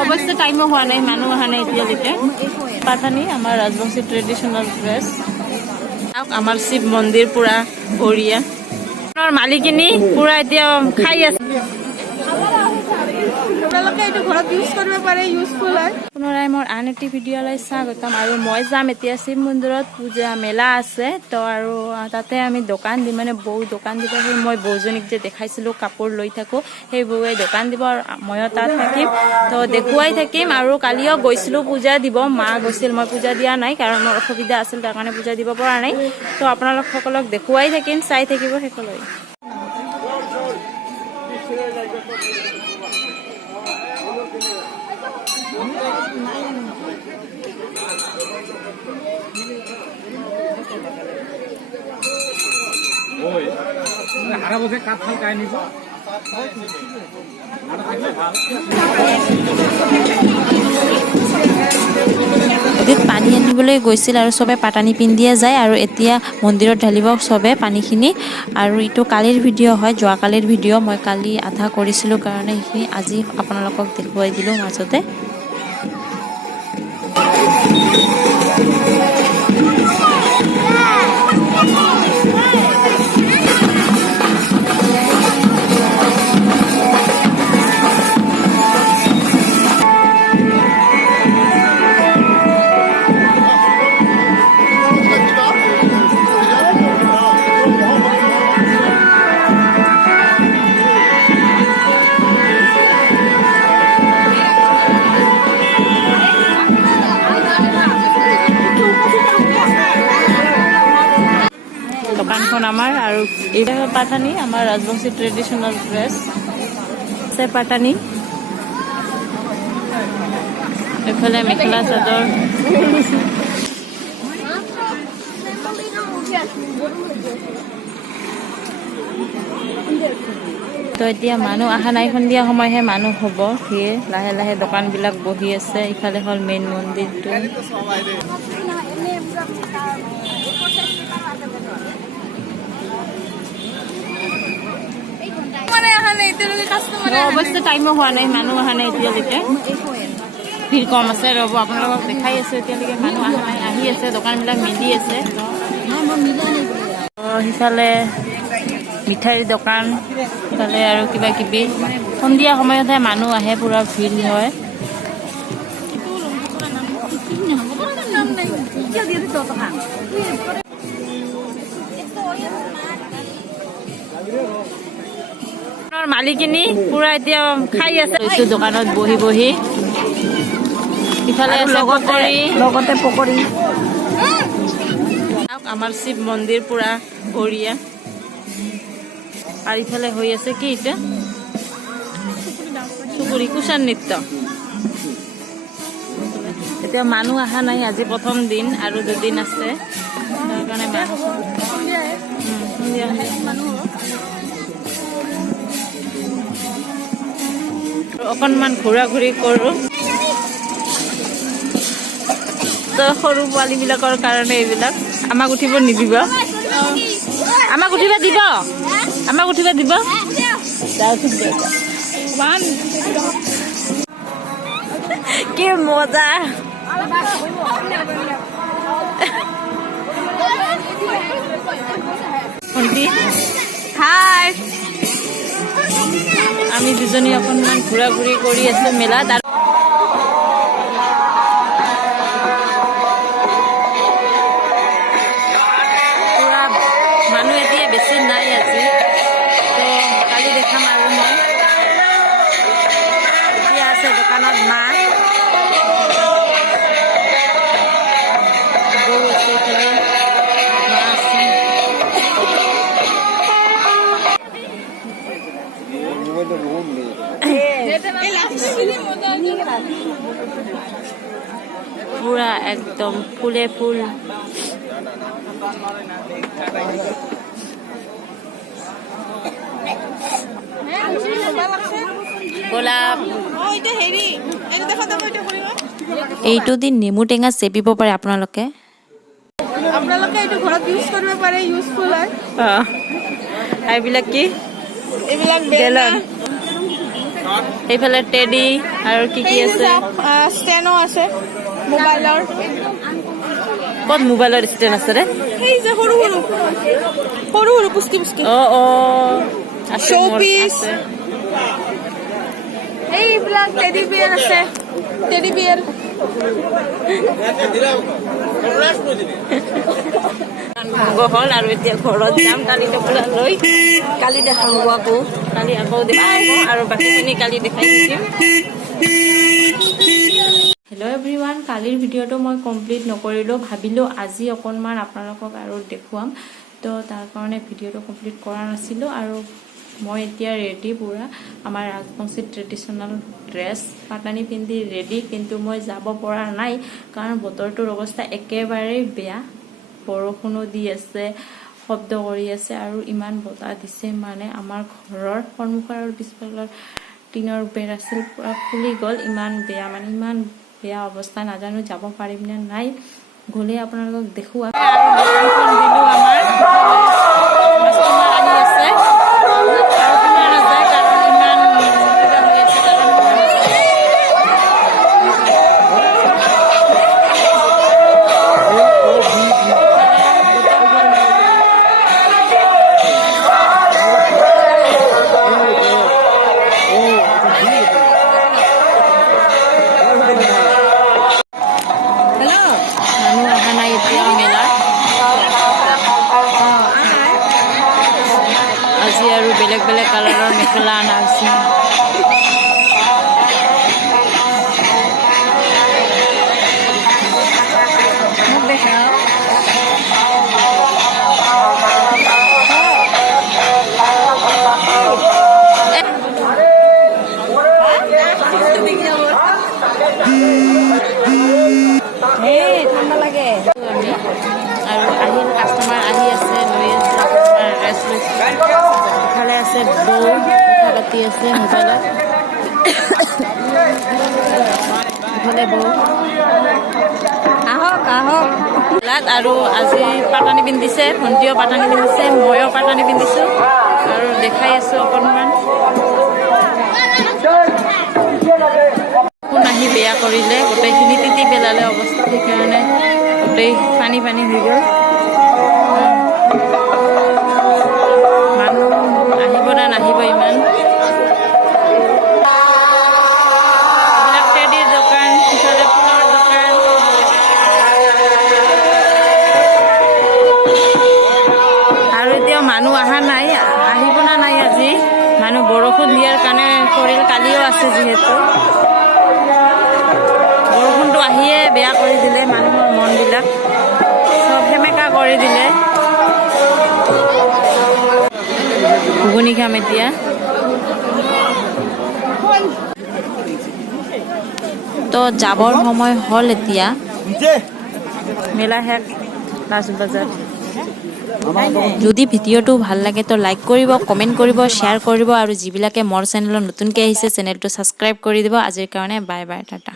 অৱশ্যে টাইমো হোৱা নাই, মানুহ অহা নাই এতিয়ালৈকে। পাঠানি আমাৰ ৰাজবংশী ট্ৰেডিশ্যনেল ড্ৰেছ। আমাৰ শিৱ মন্দিৰ পুৰা ভৰিয়া, মালিকিনী পুৰা এতিয়া খাই আছে। পুনৰাই মোৰ আন এটি ভিডিঅ'লৈ স্বাগতম। আৰু মই যাম এতিয়া শিৱ মন্দিৰত, পূজা মেলা আছে তো, আৰু তাতে আমি দোকান দিম, মানে বৌ দোকান দিব। সেই মই বৌজনীক যে দেখাইছিলোঁ কাপোৰ লৈ থাকোঁ, সেই বৌৱে দোকান দিব আৰু ময়ো তাত থাকিম, তো দেখুৱাই থাকিম। আৰু কালিও গৈছিলোঁ পূজা দিব, মা গৈছিল, মই পূজা দিয়া নাই কাৰণ মোৰ অসুবিধা আছিল, তাৰ কাৰণে পূজা দিব পৰা নাই। তো আপোনালোকসকলক দেখুৱাই থাকিম, চাই থাকিব শেষলৈ। পানী আনিবলৈ গৈছিল আৰু চবে পাতানি পিন্ধিয়ে যায়, আৰু এতিয়া মন্দিৰত ঢালিব চবে পানীখিনি। আৰু এইটো কালিৰ ভিডিঅ' হয়, যোৱাকালিৰ ভিডিঅ'। মই কালি আধা কৰিছিলোঁ কাৰণে সেইখিনি আজি আপোনালোকক দেখুৱাই দিলোঁ মাজতে। দোকানখন আমাৰ, আৰু এইটা পাঠানি আমাৰ ৰাজবংশী ট্ৰেডিশ্যনেল ড্ৰেছ আছে। পাঠানি এইফালে মেখেলা চাদৰ। তো এতিয়া মানুহ অহা নাই, সন্ধিয়া সময়হে মানুহ হ'ব। সেয়ে লাহে লাহে দোকানবিলাক বহি আছে। ইফালে হ'ল মেইন মন্দিৰটো। অৱশ্যে টাইমো হোৱা নাই, মানুহ অহা নাই এতিয়ালৈকে। ভিৰ কম আছে, ৰ'ব আপোনালোকক দেখাই আছো। এতিয়ালৈকে মানুহ অহা নাই, আহি আছে, দোকানবিলাক মিলি আছে। সিফালে মিঠাইৰ দোকান, সিফালে আৰু কিবা কিবি। সন্ধিয়া সময়তহে মানুহ আহে, পুৰা ভিৰ হয়। মালিকিনী পুৰা এতিয়া খাই আছে দোকানত বহি বহি। ইফালে লগতে পকৰি। আমাৰ শিৱ মন্দিৰ পুৰা ভৰিয়া, আৰু ইফালে হৈ আছে কি এতিয়া চুবুৰী কুচাৰ নৃত্য। এতিয়া মানুহ অহা নাই, আজি প্ৰথম দিন আৰু দুদিন আছে, তাৰ কাৰণে অকণমান ঘূৰা ঘূৰি কৰোঁ। তো সৰু পোৱালীবিলাকৰ কাৰণে এইবিলাক। আমাক উঠিব নিদিব, আমাক উঠিব দিব, আমাক উঠিব দিব। কি মজা! হাই, আমি দুজনী অকণমান ঘূৰা ঘূৰি কৰি আছো মেলাত। পুৰা মানুহ এতিয়া বেছি নাই আজি, তো কালি দেখাম। আৰু মই এতিয়া আছে দোকানত মা, বৌ আছে, ইফালে মা আছে। পুরা একদম ফুলে ফুল। গোলাপ এইটো দিন নেমু টেঙা চেপিব পাৰে আপোনালোকে। আপোনালোকে এইটো ঘৰত ইউজ কৰিব পাৰে, ইউজফুল হয়। এইবিলাক কি? এইবিলাক বেলুন। এইফালে টেডি আৰু কি কি আছে? ষ্টেনো আছে মোবাইলৰ। ক'ত মোবাইলৰ ষ্টেণ্ড আছে ৰে? সেই যে সৰু সৰু সৰু সৰু পুচকি পুচকি। শ্ব'পিচ। এইবিলাক টেডি বিয়াৰ আছে, টেডি বিয়াৰ। হ'ল আৰু এতিয়া ঘৰত যাম। কালি টোপোলা লৈ কালি দেখাব আকৌ, কালি আকৌ দেখাব আৰু বাকীখিনি কালি দেখাই দিম। হেল্ল' এভৰিৱান, কালিৰ ভিডিঅ'টো মই কমপ্লিট নকৰিলোঁ, ভাবিলোঁ আজি অকণমান আপোনালোকক আৰু দেখুৱাম। তো তাৰ কাৰণে ভিডিঅ'টো কমপ্লিট কৰা নাছিলোঁ। আৰু মই এতিয়া ৰেডি পূৰা, আমাৰ ৰাজবংশী ট্ৰেডিশ্যনেল ড্ৰেছ পাটানি পিন্ধি ৰেডি, কিন্তু মই যাব পৰা নাই কাৰণ বতৰটোৰ অৱস্থা একেবাৰেই বেয়া। বৰষুণো দি আছে, শব্দ কৰি আছে আৰু ইমান বতাহ দিছে, মানে আমাৰ ঘৰৰ সন্মুখৰ আৰু পিছফালৰ টিনৰ বেৰ আছিল পূৰা ফুলি গ'ল। ইমান বেয়া, মানে ইমান বেয়া অৱস্থা, নাজানো যাব পাৰিম নে নাই। গ'লে আপোনালোকক দেখুৱাম। আজি আৰু বেলেগ বেলেগ কালাৰৰ মেখেলা অনা হৈছে। ঠাণ্ডা লাগে আৰু আহিল কাষ্টমাৰ আহি আছে, লৈ আছে ৰেষ্ট লৈছে। ইফালে আছে বৌ কথা পাতি আছে মোবাইলত, ইফালে বৌ আহক আহক। আৰু আজি পাটানি পিন্ধিছে, ভণ্টিও পাটানি পিন্ধিছে, ময়ো পাটানি পিন্ধিছোঁ আৰু দেখাই আছোঁ অকণমান। কোন আহি বেয়া কৰিলে, গোটেইখিনি তিতি পেলালে অৱস্থা, সেইকাৰণে গোটেই পানী পানী হৈ গ'ল। মানুহ আহিব না নাহিব ইমান। এইবিলাক টেডিৰ দোকান, সিফালে ফুলৰ দোকান। আৰু এতিয়াও মানুহ অহা নাই, আহিব না নাই আজি। মানুহ বৰষুণ দিয়াৰ কাৰণে কৰিল, কালিও আছে যিহেতু। বৰষুণটো আহিয়ে বেয়া কৰি দিলে মানুহৰ মনবিলাক, চব সেমেকা কৰি দিলে। ঘুগুনি খাম এতিয়া। তো যাবৰ সময় হ'ল এতিয়া। মেলা শেষ, লাষ্ট বজাৰ। যদি ভিডিঅ'টো ভাল লাগে তো লাইক কৰিব, কমেণ্ট কৰিব, শ্বেয়াৰ কৰিব আৰু যিবিলাকে মোৰ চেনেলত নতুনকৈ আহিছে চেনেলটো ছাবস্ক্ৰাইব কৰি দিব। আজিৰ কাৰণে বাই বাই, টাটা।